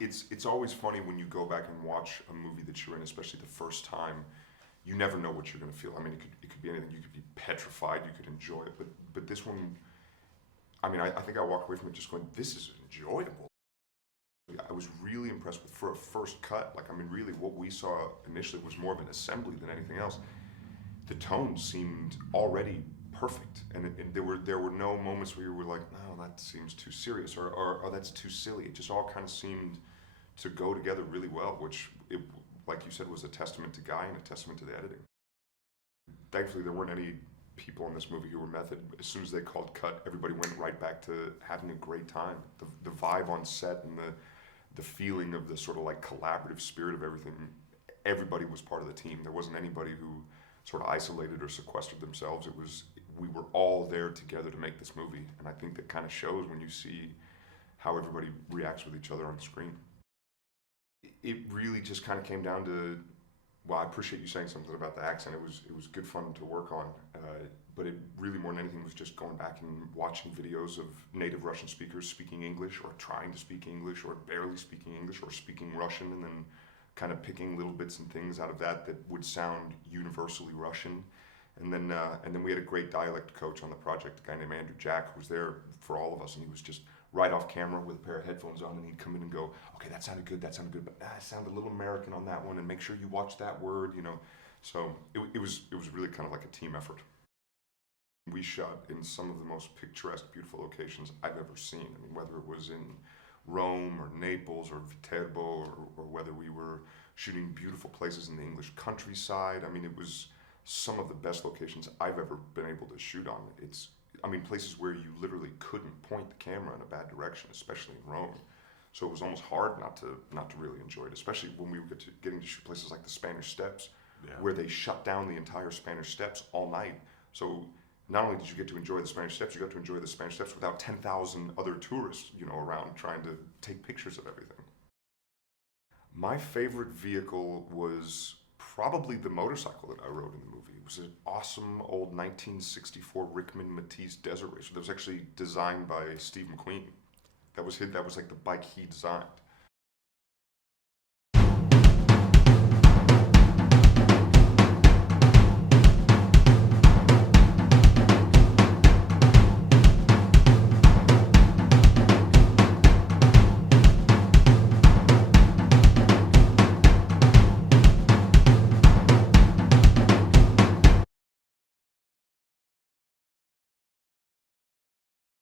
it's always funny when you go back and watch a movie that you're in, especially the first time. You never know what you're going to feel. I mean, it could be anything. You could be petrified. You could enjoy it. But this one, I mean, I think I walked away from it just going, this is enjoyable. I was really impressed with for a first cut. Like, I mean, really, what we saw initially was more of an assembly than anything else. The tone seemed already perfect, and there were no moments where you were like, no, that seems too serious, or oh, that's too silly. It just all kind of seemed to go together really well, which, like you said, was a testament to Guy and a testament to the editing. Thankfully, there weren't any people in this movie who were method. As soon as they called cut, everybody went right back to having a great time. The vibe on set and the feeling of the sort of like collaborative spirit of everything. Everybody was part of the team. There wasn't anybody who sort of isolated or sequestered themselves. We were all there together to make this movie, and I think that kind of shows when you see how everybody reacts with each other on screen. It really just kind of came down to, well, I appreciate you saying something about the accent. It was good fun to work on, but it really more than anything was just going back and watching videos of native Russian speakers speaking English or trying to speak English or barely speaking English or speaking Russian, and then kind of picking little bits and things out of that would sound universally Russian. And then we had a great dialect coach on the project, a guy named Andrew Jack, who was there for all of us, and he was just right off camera with a pair of headphones on, and he'd come in and go, okay, that sounded good, but it sounded a little American on that one, and make sure you watch that word, you know. So it was really kind of like a team effort. We shot in some of the most picturesque, beautiful locations I've ever seen. I mean, whether it was in Rome or Naples or Viterbo, or whether we were shooting beautiful places in the English countryside. I mean, it was some of the best locations I've ever been able to shoot on. I mean, places where you literally couldn't point the camera in a bad direction, especially in Rome. So it was almost hard not to really enjoy it, especially when we were getting to shoot places like the Spanish Steps, Yeah. where they shut down the entire Spanish Steps all night. So not only did you get to enjoy the Spanish Steps, you got to enjoy the Spanish Steps without 10,000 other tourists, you know, around trying to take pictures of everything. My favorite vehicle was probably the motorcycle that I rode in the movie. It was an awesome old 1964 Rickman Matisse Desert Racer that was actually designed by Steve McQueen. That was like the bike he designed.